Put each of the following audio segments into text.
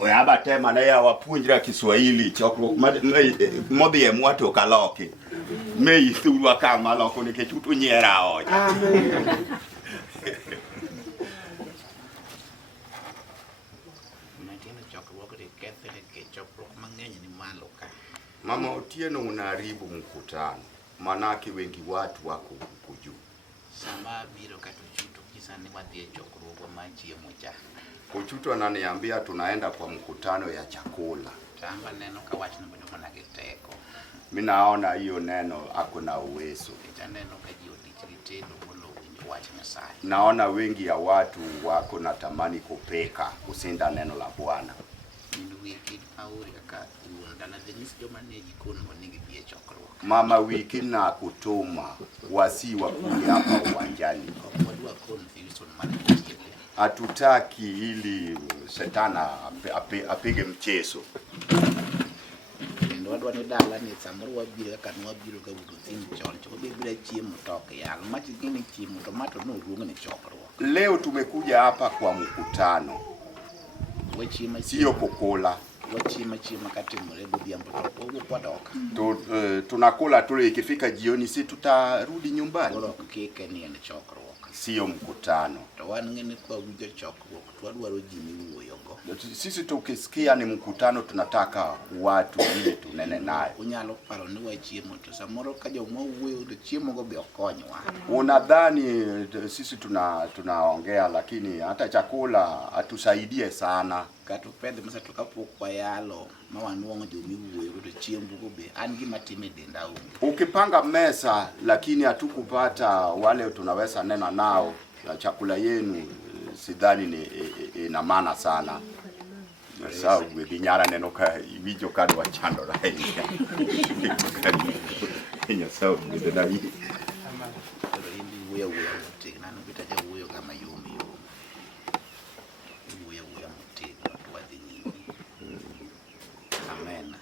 Oyaba tema na ya wapunjira Kiswahili chokruok modhi e mwato kaloki. Mei thulwa kama loko nikech utu nyiera oja. Amen. Mama Otieno unaharibu mkutano. Manake wengi watu wako huko juu. Sama biro katuchuto kisani wadhie chokruok maji moja. Uchuto ananiambia tunaenda kwa mkutano ya chakula. Tamba neno kawachi na bado na Teko. Mimi naona hiyo neno hakuna uwezo. Neno kajio dichitendo mulo wachi na sai. Naona wengi ya watu wako na tamani kupeka kusinda neno la Bwana. Mama wiki na kutuma wasi wakuje hapa uwanjani. Hatutaki ili Shetana apige mchezo. Ndio watu dala ni samuru wabira kanwa biro ka butin choncho bibira chiemo toke ya machi gini chiemo tomato no rungu ni chokro. Leo tumekuja hapa kwa mkutano. Sio kukula. Chima kati mrego biambo topo kwa doka. Tunakula tule ikifika jioni si tutarudi nyumbani. Bora keke ni ene chokro. Sio mkutano. Tawani ngene kwa wuje chokro. Twadwaro jimi uyogo. Sisi tukisikia ni mkutano tunataka watu ili tunene naye. Unyalo paro ni wa chiemo to samoro kaja umwe do chiemo go biokonywa. Unadhani sisi tunaongea lakini hata chakula atusaidie sana. Katupende masa tukapokwa yalo mawanuongo jumi uwe do chiemo go be angi matime denda ukipanga mesa lakini hatukupata wale tunaweza nena nao chakula yenu sidhani ni ina maana sana. Sawa binyara neno ka wijo kadu wachando rai. Enya sawa bidana hii. Wewe mtego na nubitaja wewe kama yumi wewe mtego watu wa dini. Amen.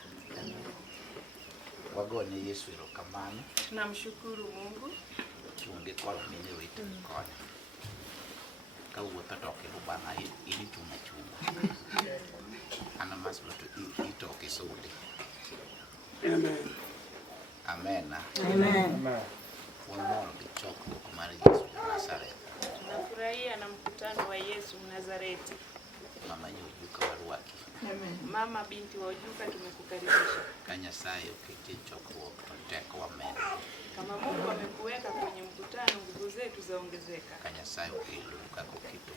Wagone Yesu irokamano. Tunamshukuru Mungu. Tuonge kwa mwenyewe wetu mkono. Kauweka toke rubana ili tumechunga. Ana maswala tu itoke sodi. Amen. Amen. Amen. Wamoro kichoko kumari Yesu wa Nazareti. Tunafurahia na mkutano wa Yesu Nazareti. Mama Yujuka waruaki. Amen. Mama binti wa Ujuka tumekukaribisha. Kanya sayo kichoko Teko amen. Kama Mungu amekuweka kwenye mkutano nguvu zetu zaongezeka. Kanya sayo kiluka kukitu.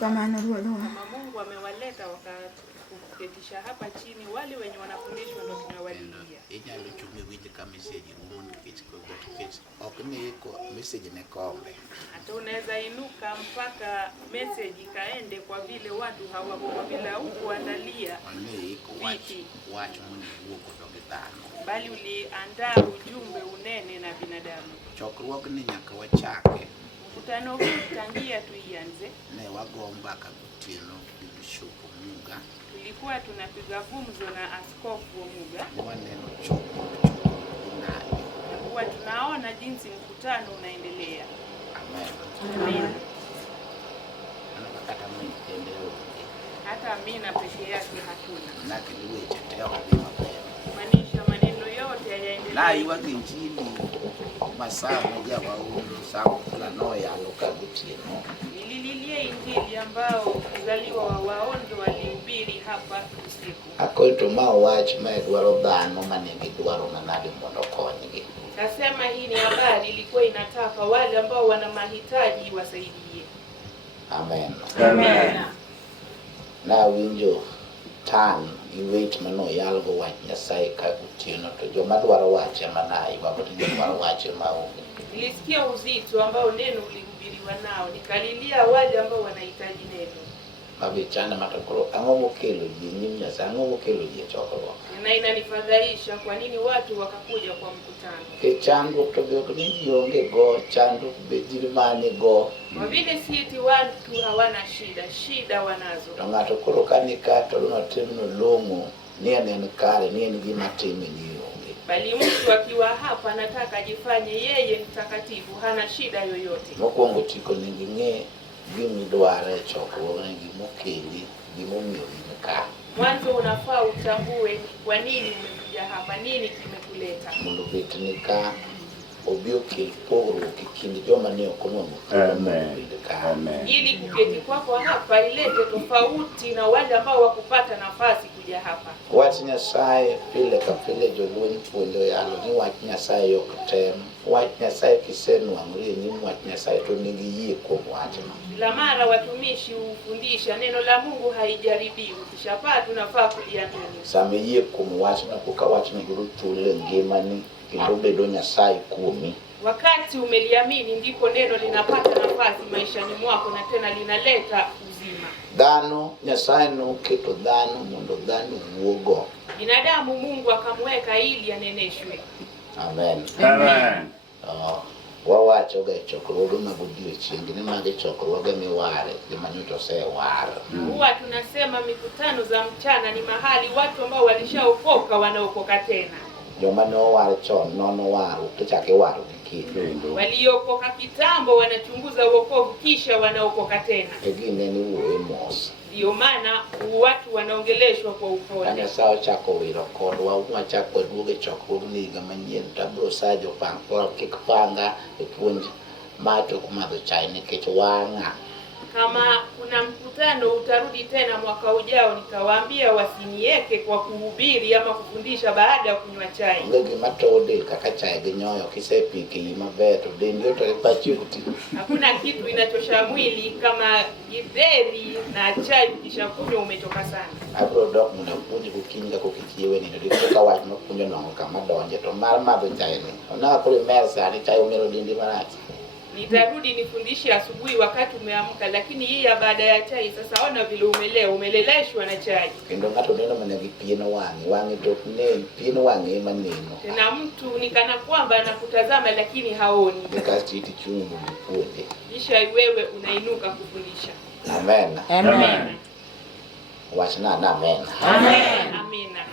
Kama Mungu amewaleta wakakuketisha hapa chini wale wenye wanafundishwa ndio tunawalilia. Enya luchumi wije kama message umuntu kichiko gotiketi. Okne iko message ne kombe. Hata unaweza inuka mpaka message kaende kwa vile watu hawako bila kuandalia. Ane iko watch muni uko dogitano. Bali uliandaa ujumbe unene na binadamu. Chokruok ni nyaka wachake. Mkutano huu tangia tuianze. Ne wagomba kakutieno bishopu Muga. Tulikuwa tunapiga gumzo na askofu wa Muga. Waneno choko nani. Kwa tunaona jinsi mkutano unaendelea. Amen. Amen. Anakata mimi tendeo. Hata mimi na pekee yake hatuna. Na kiduwe cheteo bima. Maanisha maneno yote yaendelea. Na iwa injili masaa moja wa undo sawa na noya lokagutieno. Nilililie injili ambao kuzaliwa wa waondo walihubiri hapa usiku. Akoito mao watch medwaro dhano manigi dwaro na nadi mondo konygi. Nasema hii ni habari ilikuwa inataka wale ambao wana mahitaji wasaidie. Amen. Amen. Na winjo tan iwait mano yalgo wach Nyasaye kagutieno to joma dwaro wache manai wakoto dwaro wache maonge. Nilisikia uzito ambao neno ulihubiriwa nao nikalilia wale ambao wanahitaji neno. Mabichana matakoro angomo kelo nyinyi Nyasaye angomo kelo chokoro. Na inanifadhaisha kwa nini watu wakakuja kwa mkutano. Kechandu kutoka nini yonge go chandu bejirimani go. Kwa vile sieti watu hawana shida wanazo. Ngato koro kanika to no temno longo ni kare ni gima timi ni yonge. Bali mtu akiwa hapa anataka ajifanye yeye mtakatifu hana shida yoyote. Mokongo tiko ningi nge gimi dware choko ngi mokeli gimomiyo imekaa. Mwanzo unafaa utambue kwa nini umekuja hapa, nini kimekuleta. Mondo bet nika obio kilpogruok kind joma ne okono. Amen. Ili kuketi kwako hapa ilete tofauti na wale ambao wakupata nafasi kuja hapa. Wach Nyasaye pile ka pile jowuoyi puonjo yalo ni wach Nyasaye ok tem. Wach Nyasaye kisenwang'ori ni wach Nyasaye to nigi yie kuom wachno. Kila mara watumishi hufundisha neno la Mungu haijaribiwi, kishapaa tunafaa kuliamini. Same yie kuom wachno kuka wachno guru thule ngimani kendo bedo Nyasaye kuomi. Wakati umeliamini ndipo neno linapata nafasi maishani mwako na tena linaleta uzima. Dhano Nyasaye noketo dhano mondo dhano wuogo. Binadamu Mungu akamweka ili aneneshwe. Amen. Amen. Wawacho ga chokruoge mag odiochieng ni mag chokruoge miware gimanyuto sewar. Huwa tunasema mikutano za mchana ni mahali watu ambao walishaokoka wanaokoka tena. Joma ne owar chon nono waru kichake waru kikendo. Waliokoka kitambo wanachunguza wokovu kisha wanaokoka tena. Egine ni uwe mos. Ndio maana watu wanaongeleshwa kwa upole. Ana sao chako wiro kodwa umachako duoge chokruoge ni gamanyien tabro sajo pang kikpanga epuonj mato kumadho chai nikech wang'a. Kama kuna mkutano utarudi tena mwaka ujao, nikawaambia wasinieke kwa kuhubiri ama kufundisha baada ya kunywa chai. Ngegi matode kaka chai ginyoyo kisepiki mabeto ndio tutapachuti. Hakuna kitu inachosha mwili kama githeri na chai ukishakunywa umetoka sana. Abro dok muna puonj kukinga kukichiewe ni ndio kaka wach mapunjo nongo kama donje to mar madho chai ni. Ona kule mesa ni chai umero dindi marati. Nitarudi nifundishe asubuhi wakati umeamka, lakini hii ya baada ya chai sasa ona vile umeleleshwa na chai. Kendo ngato neno manegi pieno wangi to ne pieno wangi maneno. Tena mtu nikana kwamba anakutazama lakini haoni. Because iti chungu mpuonje. Kisha wewe unainuka kufundisha. Amen. Amen. Wachna na amen. Amen. Amina.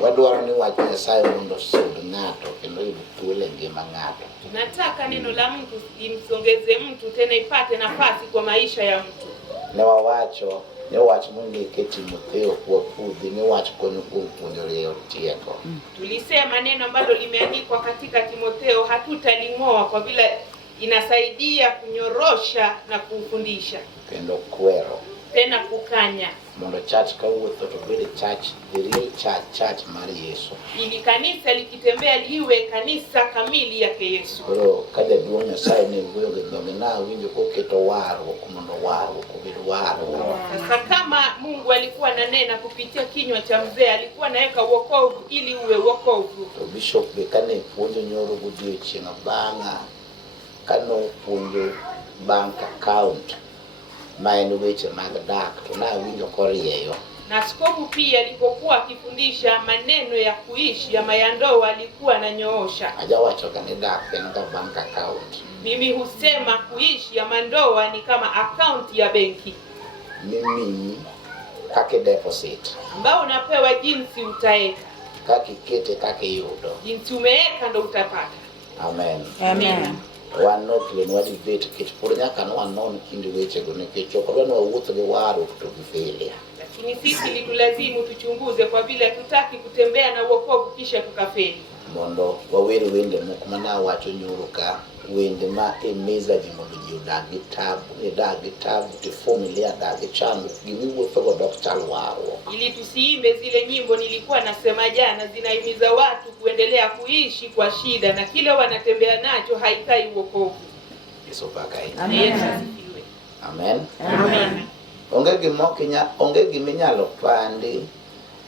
Wadwaro ni wach Nyasaye mondo sud ng'ato kendo yud thuolo e ngima ng'ato. Nataka neno la Mungu imsongeze mtu tena ipate nafasi kwa maisha ya mtu. Ne wawacho ni wach mondike Timotheo kwa pudhi ni wach konyo kuom puonjore otieko. Tulisema neno ambalo limeandikwa katika Timotheo hatutaling'oa kwa vile inasaidia kunyorosha na kufundisha. Kendo kwero. Tena kukanya. Mondo church ka wuotho to bede church, the real church mar Yesu. Ili kanisa likitembea liwe kanisa kamili yake Yesu. Koro kaja duong Nyasaye ne wuoyo gi dhoge na winjo koketo warruok mondo warruok obed warruok. Sasa kama Mungu alikuwa ananena kupitia kinywa cha mzee, alikuwa anaweka wokovu ili uwe wokovu. To bishop be kane puonjo nyoro godiochieng' bang'a kano puonjo bank account maen weche mag dak to na winjo korieyo. Na askofu pia alipokuwa akifundisha maneno ya kuishi ya mayandoa alikuwa ananyoosha. Ajawacho kane dak en ga bank account. Mimi husema kuishi ya mandoa ni kama account ya benki. Mimi kake deposit. Ambao unapewa jinsi utaeka. Kake kete kake yudo. Jinsi umeeka ndo utapata. Amen. Amen. Wanokle nwadi bet kit pur nyaka no anon kinde weche go nikech okorwa no wuotho gi waru to gifele. Lakini sisi litulazimu tuchunguze kwa vile hatutaki kutembea na wokovu kisha tukafeli. Mondo wawere wende moko mana wacho nyoro ka wende ma emeza ji mondo ji odag gi tabu te familia dag chanu gimi wuotho go doktal waro. Ili tusiimbe zile nyimbo nilikuwa nasema jana zinahimiza watu kuendelea kuishi kwa shida na kile wanatembea nacho haikai wokovu. Yesu pakai. Amen. Amen. Amen. Onge giminyalo pandi.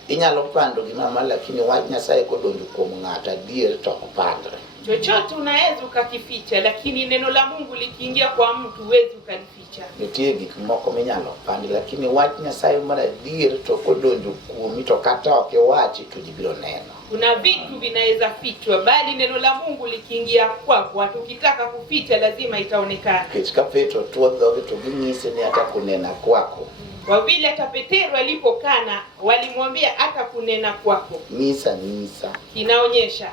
Inyalo pando gimama lakini wach Nyasaye kodonjo kuom ng'ata dier to opandre. Chochote unaweza ukakificha lakini neno la Mungu likiingia kwa mtu huwezi ukalificha. Nitie gik moko minyalo pandi lakini wach Nyasaye mar dier to kodonjo kuomi to kata ok iwachi to jibiro neno. Kuna vitu vinaweza fichwa bali neno la Mungu likiingia kwako watu ukitaka kuficha lazima itaonekana. Kichka Petro tuodho to ginyise ni hata kunena kwako. Kwa vile hata Petro alipokana walimwambia hata kunena kwako. Nisa. Inaonyesha.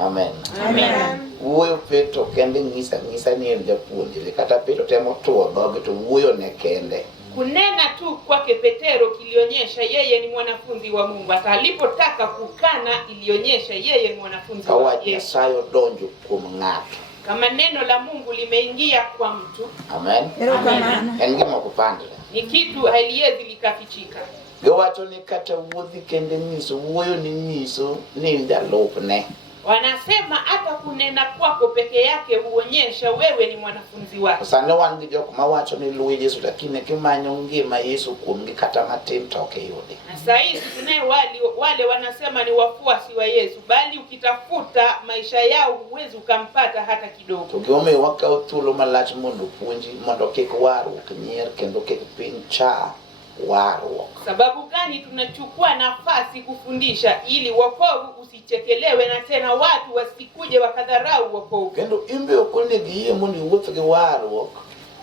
Amen. Amen. Wuoyo peto kende ngisa ni en japuonjre kata peto temo tuo dhoge to wuoyo ne kende. Kunena tu kwake Petero kilionyesha yeye ni mwanafunzi wa Mungu. Hata alipotaka kukana ilionyesha yeye ni mwanafunzi wa Yesu. Sayo donjo kuom ng'ato. Kama neno la Mungu limeingia kwa mtu. Amen. Amen. En gima kupandre. Ni kitu haliwezi likafichika. Giwacho ni kata wuodhi kende nyiso wuoyo ni nyiso ni jalupne. Wanasema hata kunena kwako peke yake huonyesha wewe ni mwanafunzi wake. Sasa wan gi jok mawacho ni luwe Yesu lakini kimanyo ngima Yesu kuomgi kata matin toke yude. Na sasa hivi tunaye wale wanasema ni wafuasi wa Yesu, bali ukitafuta maisha yao huwezi ukampata hata kidogo. Tugiome wakao thuolo malach mondo puonji mondo kik warruok nyier kendo kik piny cha warruok. Sababu gani tunachukua nafasi kufundisha ili wokovu usichekelewe na tena watu wasikuje wakadharau wokovu. Kendo imbe okone giye mondo iwuoth gi warruok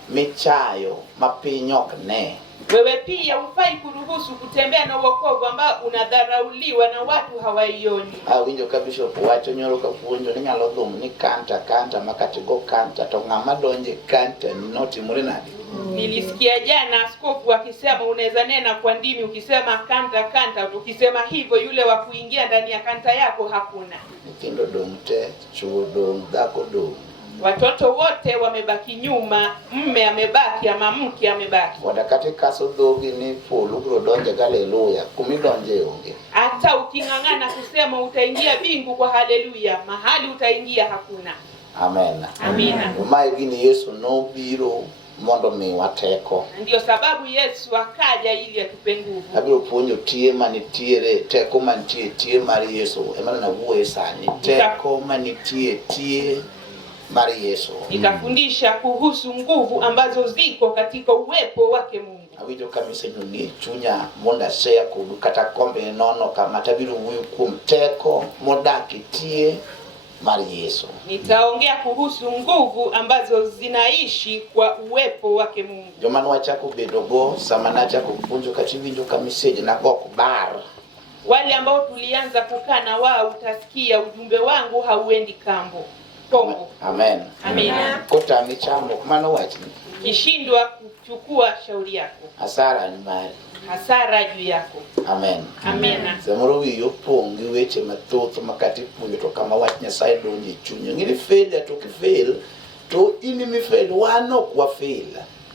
michayo mapiny ok ne. Wewe pia hufai kuruhusu kutembea na wokovu ambao unadharauliwa na watu hawaioni. Winjo ka bishop wacho nyoro ka puonjo ni nyalo dhum ni kanta makati go kanta to ng'ama donje kanta ni notimore nade. Nilisikia jana askofu akisema unaweza nena kwa ndimi ukisema kanta, ukisema hivyo yule wa kuingia ndani ya kanta yako hakuna. Kindo dongte, chuo dong, dhako dong. Watoto wote wamebaki nyuma, mme amebaki ama mke amebaki. Wadakati kaso dhogi ni polo bro donje haleluya, kumi donje onge. Hata ukingangana kusema utaingia bingu kwa haleluya, mahali utaingia hakuna. Amen. Amina. Umaye gini Yesu no biro mondo miwa teko. Ndio sababu Yesu akaja ili atupe nguvu. Abiro puonjo tie manitiere teko mantie tie mari Yesu. Emana na wuoye sani teko manitie tie mari Yesu. Nikafundisha kuhusu nguvu ambazo ziko katika uwepo wake Mungu. Awijo kamisenyo ni chunya monda share kudu kata kombe nono kama tabiro wuoyo kuom teko modak tie mari Yesu. Nitaongea kuhusu nguvu ambazo zinaishi kwa uwepo wake Mungu. Jomano wachako bedogo samanacha kupunjo kativinjo kamiseje na goko bar. Wale ambao tulianza kukana wao utasikia ujumbe wangu hauendi kambo. Kongo. Amen. Amina. Kota michamo kumano wachi. Kishindwa kuchukua shauri yako. Hasara ni mali. Hasara juu yako. Amen. Amena. Samoro wiyo pongi weche mathoth makati puonjo to kama wach Nyasaye donje chunyo. Ngiri fail to kifail to ini mi fail wano kwa fail.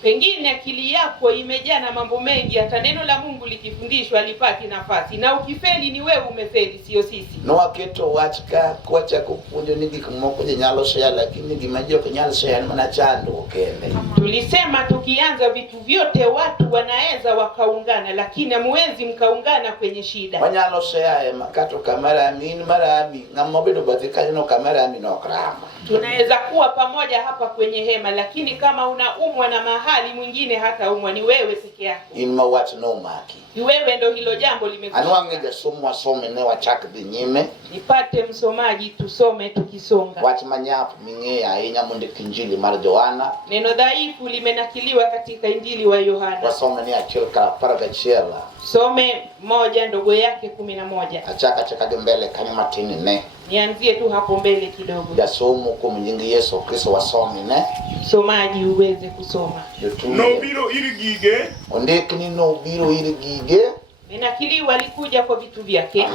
Pengine akili yako imejaa na mambo mengi, hata neno la Mungu likifundishwa lipati nafasi. Na ukifeli ni wewe umefeli, sio sisi. No aketo wachka kwacha kupunjo ni gik moko je nyalo share lakini gima jok nyalo share mana chando kende. Tulisema tukianza vitu vyote watu wanaweza wakaungana, lakini hamwezi mkaungana kwenye shida. Wanyalo share makato kamera amin marami ngamo bedo batika no kamera amin okrama. Tunaweza kuwa pamoja hapa kwenye hema, lakini kama unaumwa na mahali mwingine hata umwa ni wewe peke yako. In ma wat no maki. Ni wewe ndo hilo jambo limekuja. Anwange ja somo asome ne wachak dhi nyime. Nipate msomaji tusome tukisonga. Wach manyapo ming'eya ahinya mondo Injili mar Yohana. Neno dhaifu limenakiliwa katika Injili wa Yohana. Wasome ni achiel ka paragachiela. Some moja ndogo yake 11. Achaka gi mbele kanyo matini ne. Nianzie tu hapo mbele kidogo. Ja somo kuom nying Yesu Kristo wasome ne. Msomaji uweze kusoma. No biro ir gige. Ondikni no biro ir gige. Menakiliwa alikuja kwa vitu vyake.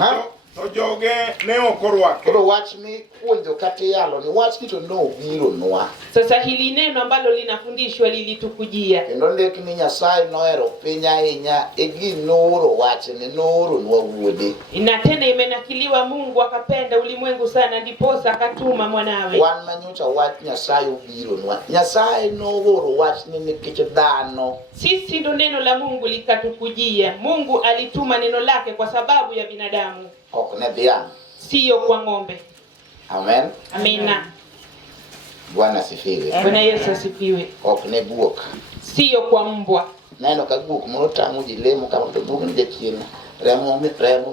To joge ne okorwake. Koro wach ni puonjo kata yalo ni wach kito no biro nwa. Sasa hili neno ambalo linafundishwa lilitukujia. Kendo ndikni Nyasaye nohero piny ahinya noro wach ni noro nwa wuode. Na tena imenakiliwa Mungu akapenda ulimwengu sana ndiposa akatuma mwanawe. Wan manyocha wach Nyasaye ubiro nwa. Nyasaye nooro wach ni nikech dhano. Sisi ndo neno la Mungu likatukujia. Mungu alituma neno lake kwa sababu ya binadamu. Ok ne dhiang'. Sio kwa ng'ombe. Amen. Amina. Bwana asifiwe. Bwana Yesu asifiwe. Ok ne guok. Sio kwa mbwa. Neno ka guok moro tang'o ji lemo kama to guok ni jachien. remo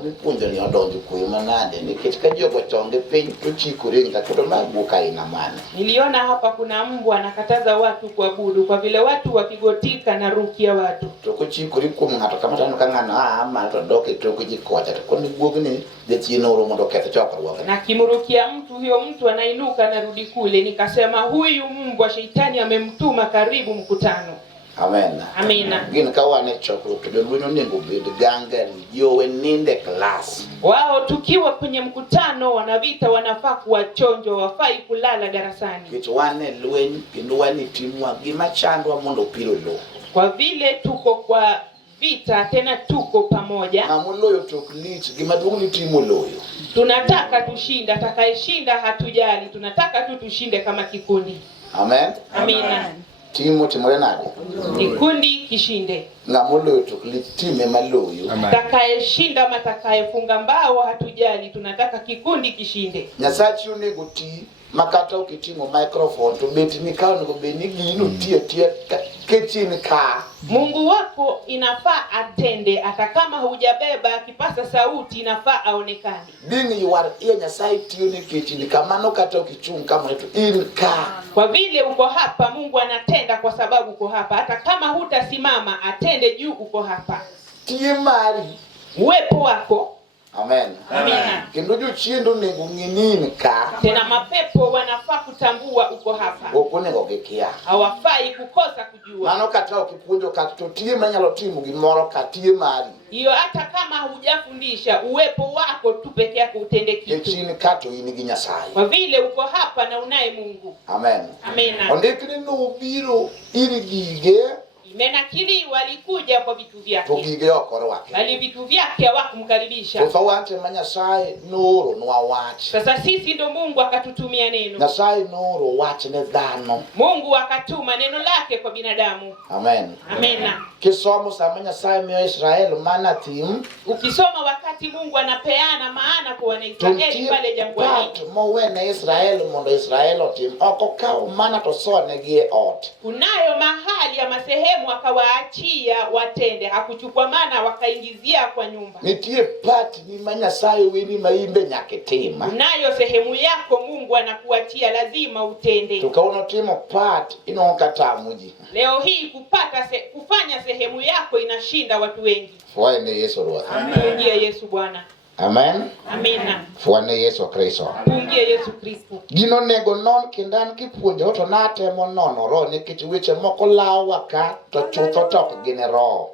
mipuonjo ni odonjo kuyo manade nikech ka jogo tonge piny to chikore nga kuto mabuka ina mana. Niliona hapa kuna mbwa anakataza watu kuabudu kwa vile watu wakigotika na rukia watu. To ko chikore kuom ng'ato kama tano ka ng'ano ma to doke to ko jikocha to ko ni guogni de chino ro mondo ketho chokruok. Na kimrukia mtu huyo mtu anainuka na rudi kule, nikasema huyu mbwa shetani amemtuma karibu mkutano. Amen. Amina. Gin ka wane chokruok to jolwenyo nego bed ganga jowe ninde class. Wao tukiwa kwenye mkutano wanavita wanafaa kuwa chonjo, wafai kulala darasani. Kitu wane lwenyo kendo wane timwa gima chandwa mondo piro lo. Kwa vile tuko kwa vita tena tuko pamoja. Na muloyo toklit gima duong' timo loyo. Tunataka tushinda, atakayeshinda hatujali, tunataka tu tushinde kama kikundi. Amen. Amina. Timu timore nade? Kikundi kishinde. Na muloyo toklit time maloyo. Atakayeshinda ama atakayefunga mbao hatujali, tunataka kikundi kishinde. Nyasachi onego ti makata ukitimo microphone to beti ni kao ngo beni gino tie kitchen ka. Mungu wako inafaa atende, hata kama hujabeba kipasa sauti inafaa aonekane. Ding you are here Nyasai tiyo ni kitchen kamano kata ukichunga kama netu in ka. Kwa vile uko hapa Mungu anatenda kwa sababu uko hapa, hata kama hutasimama atende juu uko hapa. Tie mari Uwepo wako. Amen. Amina. Kendo jo chiendo nego nginini ka. Tena mapepo wanafaa kutambua uko hapa. Oko nego gekia. Hawafai kukosa kujua. Mano kata ukipuonjo kata tie manyalo timo gimoro katie mari. Hiyo hata kama hujafundisha, uwepo wako tu peke yako utende kitu. Kitchen kato ini gi Nyasaye. Kwa vile uko hapa na unaye Mungu. Amen. Amina. Ondikni no biro iri gige. Imenakili walikuja kwa vitu vyake. Tugige okoro wake. Bali vitu vyake hawakumkaribisha. Kwa wante Nyasaye noro no wach. Sasa sisi ndo Mungu akatutumia neno. Nyasaye noro wach ne dhano. Mungu akatuma neno lake kwa binadamu. Amen. Amena. Kisomo sama Nyasaye miyo Israel mana tim. Ukisoma wakati Mungu anapeana maana kwa Wanaisraeli pale jangwani. Mowene Israel mondo Israel otim oko kao mana to sone gie ot. Kunayo mahali ya masehemu akawaachia watende, hakuchukua maana wakaingizia kwa nyumba. Nitie part ni Nyasaye weni maimbe nyake tema. Kunayo sehemu yako Mungu anakuachia lazima utende. Tukaona timo part inokata muji. Leo hii kufanya sehemu yako inashinda watu wengi. Fuane Yesu roho. Amen. Yesu Bwana. Amen. Amina. Fuane Yesu Kristo. Pungie Yesu Kristo. Gino nego non kindan kipuonjo to natemo nono ro nikech weche moko lawa ka to chutho tok gine ro.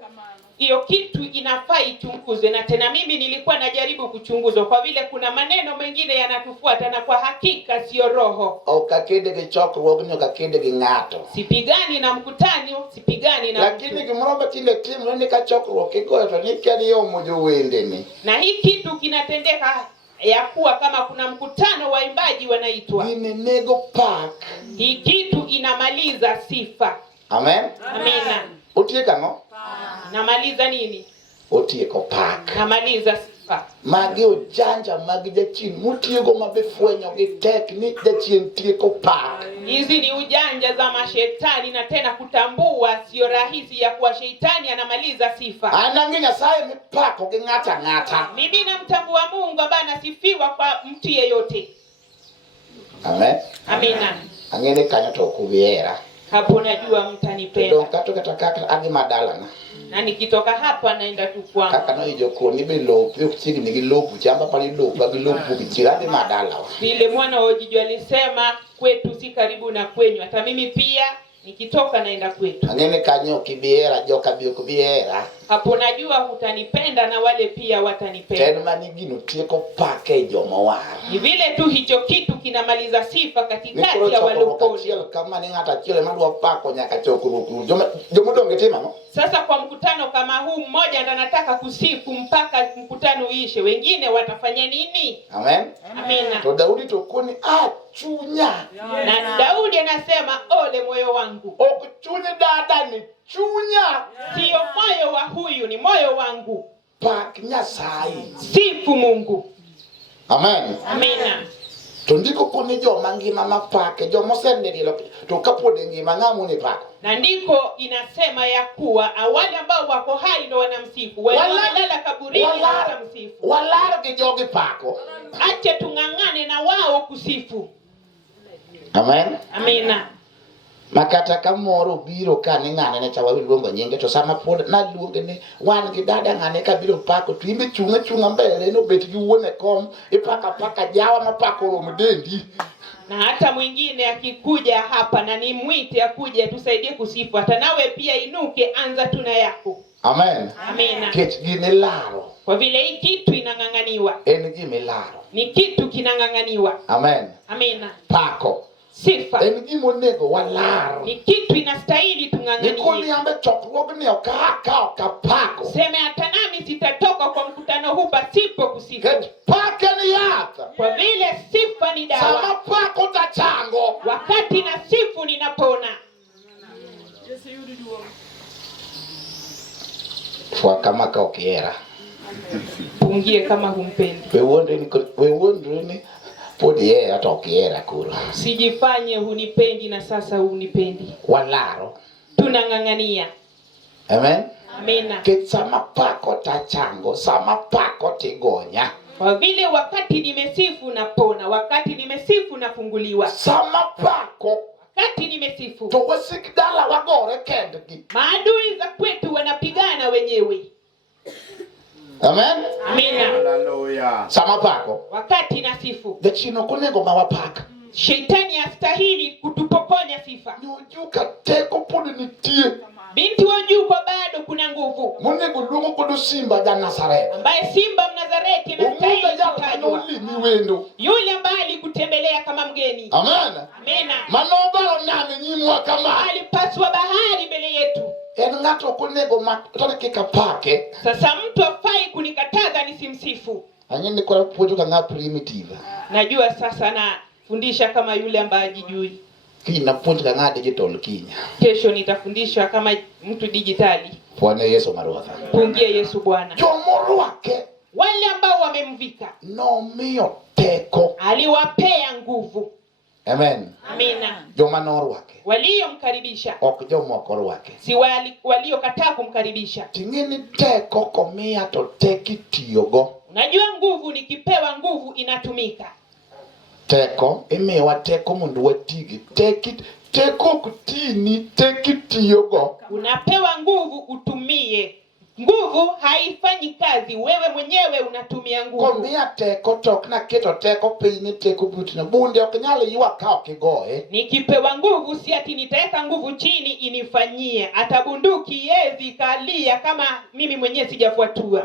Hiyo kitu inafaa ichunguzwe, na tena mimi nilikuwa najaribu kuchunguzwa kwa vile kuna maneno mengine yanatufuata na kwa hakika sio roho. Okakede ge chokruok nyo kakede ge ngato. Sipigani na mkutano, sipigani na lakini gimroba tinde timu ni ka chokruok iko to nikali yo mojo wende ni. Na hii kitu kinatendeka ya kuwa kama kuna mkutano waimbaji wanaitwa. Ine nego park. Hii kitu inamaliza sifa. Amen. Amina. Utieka ngo? Namaliza nini? Utieko park. Namaliza sifa. Magi ojanja magi jachien mutiego mabefwenyo gi teknik jachien tieko park. Hizi ni ujanja za mashetani, na tena kutambua sio rahisi ya kuwa shetani anamaliza sifa. Anangi Nyasaye mipako gi ngata. Mimi namtambua Mungu ambaye anasifiwa kwa mtu yeyote. Amen. Amina. Angene kanyo to kubiera. Hapo najua mtanipenda. Ndio kato katakaka agi madala na nikitoka hapa naenda tu kwangu. Kaka no ijoko ni bilo ukitiki ni gilopu chamba pale lopu agilopu kichirani madala. Vile mwana wa Jiji alisema kwetu si karibu na kwenyu, hata mimi pia nikitoka naenda kwetu. Angene kanyo kibiera joka bio kubiera. Hapo najua hutanipenda na wale pia watanipenda. Tena manigino tieko package omawar. Ni vile tu hicho kitu kinamaliza sifa katikati ya walokole. Kama ni ngata chile madwa pako nyaka chokuru. Jomodonge tima no? Sasa kwa mkutano kama huu mmoja ndo anataka kusifu mpaka mkutano uishe, wengine watafanya nini? Amen. Amina. To Daudi to kuni chunya. Na Daudi anasema ole moyo wangu. Okuchunya dada ni chunya. Sio moyo wa huyu, ni moyo wangu. Pak Nyasaye. Sifu Mungu. Amen. Amina. To ndiko kuni joma ngima mapake, joma osendilo to kapod ngima ng'amu ni pako. Na ndiko inasema ya kuwa wale ambao wako hai ndio wanamsifu, wale wamelala kaburini wanamsifu. Walaro gi jogi pako. Acha tung'ang'ane na wao kusifu. Amen. Amina. Makata kamoro biro kani ng'ane ne chawa luongo nyinge to sama pod na luonge ni wan gi dada ng'ane ka biro pako to imbe chunga mbele no bet gi wuone kom ipaka jawa mapako romo dendi. Na hata mwingine akikuja hapa na nimwite akuje tusaidie kusifu, hata nawe pia inuke, anza tuna yako. Amen. Amina. Kech gine laro. Kwa vile hii kitu inang'ang'aniwa. En gime laro. Ni kitu kinang'ang'aniwa. Amen. Amina. Pako. Sifa. En gimo nego walaro. Ni kitu inastahili tung'ang'anie. Niko ni ambe chokruok ni okapako. Sema hata nami sitatoka kwa mkutano huu pasipo kusifu. Kech pake ni yata. Kwa vile sifa ni dawa. Sama pako tachango. Wakati na sifu ninapona. Kwa kama ka okiera. Pungie kama humpendi. We wondre ni podi yeye hata okiera kuro. Sijifanye hunipendi na sasa hunipendi. Walaro. Tunang'ang'ania. Amen. Amina. Ke sama pako tachango, sama pako tigonya. Kwa vile wakati nimesifu napona, wakati nimesifu nafunguliwa. Sama pako. Wakati nimesifu. To wasikdala wagore kendgi. Maadui za kwetu wanapigana wenyewe. Amen. Amina. Hallelujah. Sama pako. Wakati nasifu. Dechino kunego mawapaka. Shetani astahili kutupokonya sifa. Nyujuka teko podi nitie. Binti wa juu kwa bado kuna nguvu. Munego luongo kodo Simba ja Nazareth. Ambaye Simba Mnazareti anastahili kutajwa. Wendo. Yule ambaye alikutembelea kama mgeni. Amen. Amina. Manobaro nami nyimwa kama. Alipaswa bahari mbele yetu. En ng'ato kunego matone kika pake. Sasa mtu afai kunikataza nisimsifu. Anyeni kwa puojo kanga primitive. Najua sasa na fundisha kama yule ambaye hajijui. Kina puojo kanga digital kinya. Kesho nitafundisha kama mtu digitali. Bwana Yesu maruatha. Pungie Yesu Bwana. Jomo wake Wale ambao wamemvika no mio teko. aliwapea nguvu. Amen. Amina. Joma norwake. Waliomkaribisha. Ok jomoko rwake. Si waliokataa kumkaribisha. Tingeni teko komia to teki tiyogo. Unajua nguvu nikipewa nguvu inatumika. Teko imiwa teko mundu watigi. Teko kutini teki tiyogo. Unapewa nguvu utumie. Nguvu haifanyi kazi, wewe mwenyewe unatumia nguvu. Komia teko tok na keto teko pini teko butina. Bunde okinyale yuwa kao kigoe. Nikipewa nguvu si ati nitaweka nguvu chini inifanyie. Atabunduki yezi kalia kama mimi mwenyewe sijafuatua.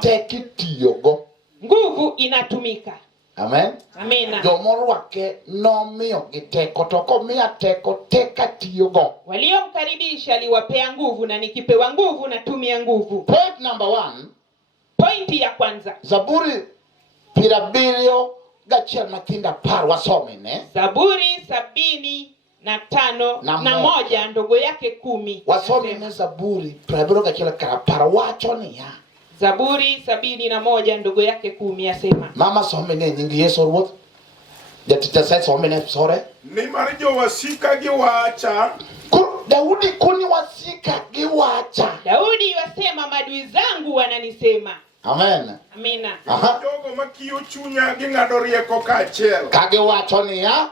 Teki tiyogo. Nguvu inatumika. Amen. Amina. Jomo wake no mio giteko toko mia teko teka tiyogo. Waliomkaribisha aliwapea nguvu na nikipewa nguvu natumia nguvu. Point number 1. Pointi ya kwanza. Zaburi pirabilio gachiel matinda par wasome ne. Zaburi 75 na moja ndogo yake 10. Wasome ne Zaburi pirabilio gachiel par wacho niya. Zaburi 71 ndogo yake 10 asema. Mama some ne nying Yesu ruoth. Jatita sai some ne sore. Ni mar jo wasika gi wacha. Daudi kuni wasika gi wacha. Daudi wasema madui zangu wananisema. Amen. Amina. Aha. Jogo makiyo chunya gi ng'ado rieko kaachiel. Kage wacho niya.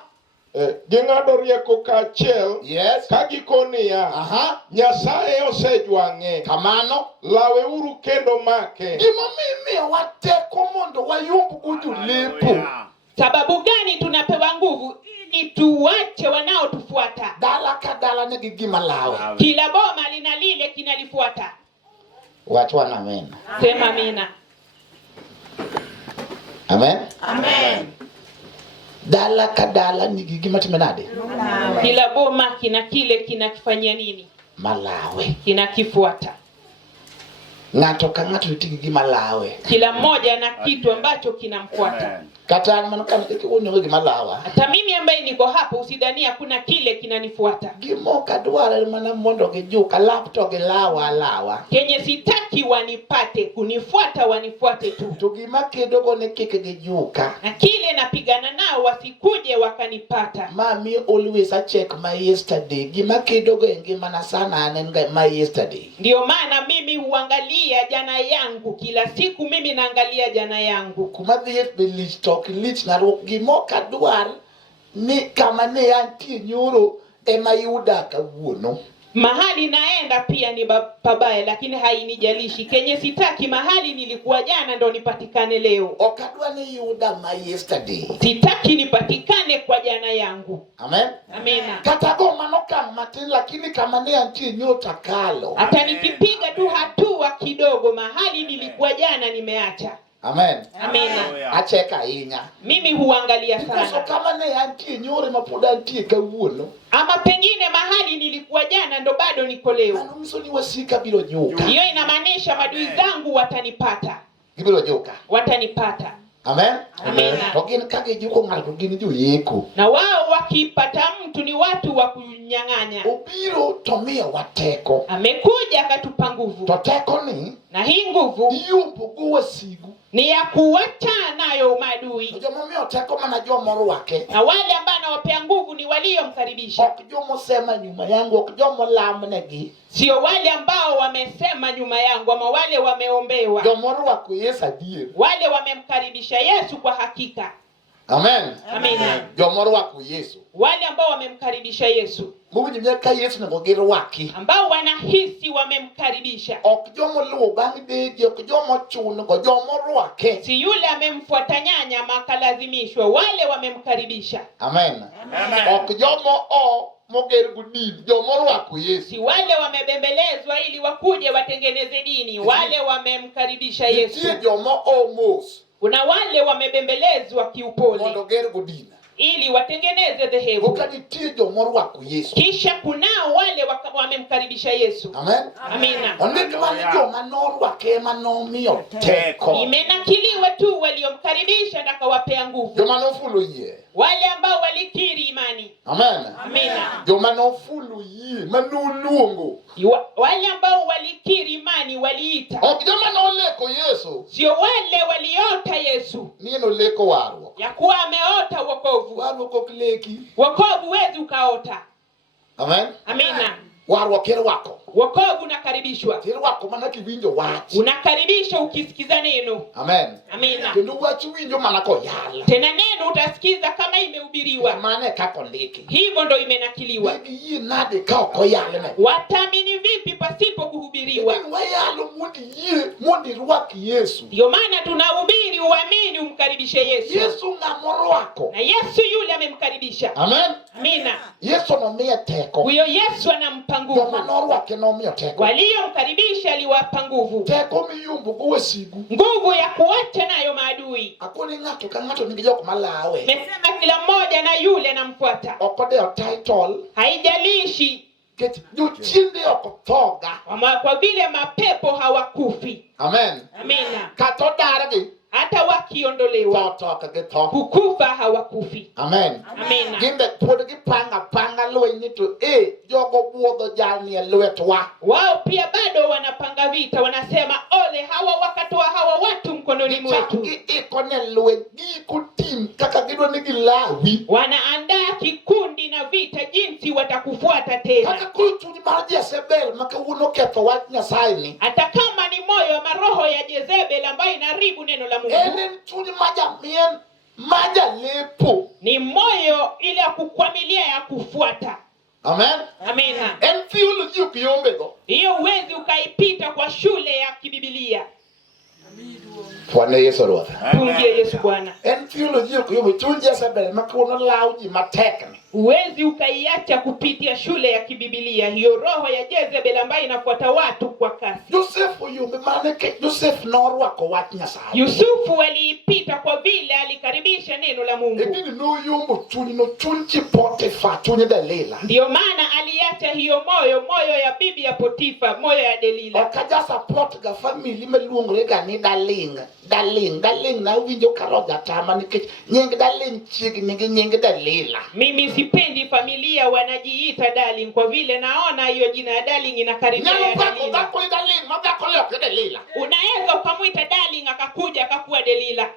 Ging'ado rieko kaachiel. Yes. Kagikoniya. Aha. Nyasaye osejwang'e. Kamano. Lawe uru kendo make. Gima mimi wateko mondo wayumb kujulepo. Sababu gani tunapewa nguvu? Ili tuwache wanaotufuata. Dala kadala negi gima lawe. Kila boma lina lile kinalifuata. Wacho amen. Sema amina. Amen. Amen. Dala kadala nigi gima timenade. Kila boma kina kile kinakifanyia nini? Malawe. Kinakifuata. Ng'ato ka ng'ato nitigi gima lawe. Kila mmoja na kitu ambacho kinamfuata. Kata man kan ikiwonyo gimalawa. Hata mimi ambaye niko hapo usidhania kuna kile kinanifuata. Gimoka dwara mana mondo gijuka laptop lawa. Kenye sitaki wanipate, kunifuata wanifuate tu. To gima kedogo ne kike gijuka. Na kile napigana nao wasikuje wakanipata. Mami always a check my yesterday. Gima kedogo ngima na sana anenga my yesterday. Ndio maana mimi huangalia jana yangu kila siku, mimi naangalia jana yangu. Kumadhi lich talk lich na gimoka dwar ni kama ne anti nyuro ema yuda kawuono. Mahali naenda pia ni pabaya, lakini hainijalishi. Kenye sitaki mahali nilikuwa jana ndo nipatikane leo. Okadwa ni yuda my yesterday. Sitaki nipatikane kwa jana yangu. Amen. Amena. Katago manoka matin lakini kama ne anti nyota kalo. Hata nikipiga tu hatua kidogo mahali nilikuwa jana nimeacha. Amen. Amena. Acheka inya. Mimi huangalia So sana. kama ne anti nyore mapoda anti kawuono. Ama pengine mahali nilikuwa jana ndo bado niko leo. Anumso ni wasika bilo nyoka. Hiyo inamaanisha madui zangu watanipata. Bilo nyoka. Watanipata. Amen. Amen. Togin kage juko ngalo gini ju yeko. Na wao wakipata mtu ni watu wa kunyang'anya. Obiro tomia wateko. Amekuja akatupa nguvu. To teko ni Na hii nguvu yumbugu wasigu. ni ya kuwacha nayo madui. Jomo mio teko mana jomo wake. Na wale ambao anawapea nguvu ni waliomkaribisha. Jomo sema nyuma yangu, jomo lamnegi. Sio wale ambao wamesema nyuma yangu ama wale wameombewa. Jomo wako Yesu die. Wale wamemkaribisha Yesu kwa hakika. Amen. Amen. Jomo wako Yesu. Wale ambao wamemkaribisha Yesu. Mungu nyaka Yesu na ngogero waki. Ambao wanahisi wamemkaribisha. Jomo luo bangi deje, jomo chuno, jomo wake. Si yule amemfuata nyanya makalazimishwa, wale wamemkaribisha. Amen. Jomo moger gudini, jomo wako Yesu. Si wale wamebembelezwa ili wakuje watengeneze dini, wale wamemkaribisha Yesu. Si jomo mos. Kuna wale wamebembelezwa kiupole moger gudini ili watengeneze dhehebu. Ukanitie jomo wako Yesu. Kisha kunao wale wamemkaribisha Yesu. Amen. Amina. Onekwa ni joma norwake manomio teko. Imenakiliwa tu waliomkaribisha na kawapea nguvu. Joma nofulu ye. Wale ambao walikiri imani. Amen. Amina. Joma nofulu ye manuluongo. Wale ambao walikiri imani waliita. Joma noleko Yesu. Sio wale waliota Yesu. Nino leko warwo. Ya kuwa ameota wokovu. Warwo kokleki. Wokovu wezi ukaota. Amen. Amina. Warwo kero wako. Wokovu unakaribishwa. Kero wako mana kiwinjo wachi. Unakaribisha ukisikiza neno. Amen. Amina. Kendo wachi winjo mana ko yala. Tena neno utasikiza kama imehubiriwa. Mane kako ndiki. Hivyo ndo imenakiliwa. Yi nade kako yala ne. Watamini vipi pasipo kuhubiriwa? Wayalo mundi ruwaki Yesu. Ndio maana tunahubiri uamini umkaribishe Yesu. Yesu ngamoro wako. Na Yesu yule amemkaribisha. Amen. Amina. Yesu nomia teko. Huyo Yesu anampa nguvu. Joma norwake nomia teko. Waliomkaribisha aliwapa nguvu. Teko miyumbu kuwesigu. Nguvu ya kuacha nayo maadui. Akoni ngato kangato ningijoko malawe. Mesema kila mmoja na yule anamfuata. Okode title. Haijalishi. Keti juchinde okotoga. Kwa vile mapepo hawakufi. Amen. Amina. Kato daragi. Hata wakiondolewa. Kukufa hawakufi. Amen. Amina. Gimbe podgi panga loe nito jogo buodo jani lwetwa. Wao pia bado wanapanga vita, wanasema ole hawa wakatoa hawa watu mkononi mwetu. Ikone loe kutim kaka gidwa nigi lawi. Wanaandaa kikundi na vita jinsi watakufuata tena. Kaka kutu ni maraji ya Sebel maka unoketo watu Nyasaye. Hata kama ni moyo wa maroho ya Jezebel ambayo inaribu neno la Mungu. Enen tuni maja lepo. Ni moyo ile ya kukwamilia ya kufuata. Amen. Amina. En theology ukiyombe go. Hiyo uwezi ukaipita kwa shule ya kibibilia. Bwana Yesu roho. Tungie Yesu Bwana. En theology ukiyombe tunje Sebel maka uno lauji matekni. Uwezi ukaiacha kupitia shule ya kibibilia. Hiyo roho ya Jezebel ambayo inafuata watu kwa kasi. Joseph yumbe ne ke Joseph norwako wach Nyasaye. Yusufu aliipita kwa vile alikaribisha neno la Mungu. Edini no yombo chuni no chunchi Potifa chuni Delila. Ndio maana aliacha hiyo moyo ya bibi ya Potifa, moyo ya Delila. Okaja support ga family meluongre ga ni darling na winjo karoga tama nikech nying darling chigi nying Delila. Mimi sipendi familia wanajiita darling kwa vile naona hiyo jina ya darling inakaribia ya Delila. Unaweza ukamuita darling akakuwa Delila.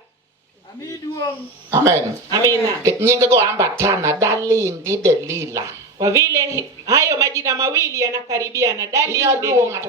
Amen. Amina. Nyinga go ambatana darling di Delila. Kwa vile hayo majina mawili yanakaribiana, darling Delila.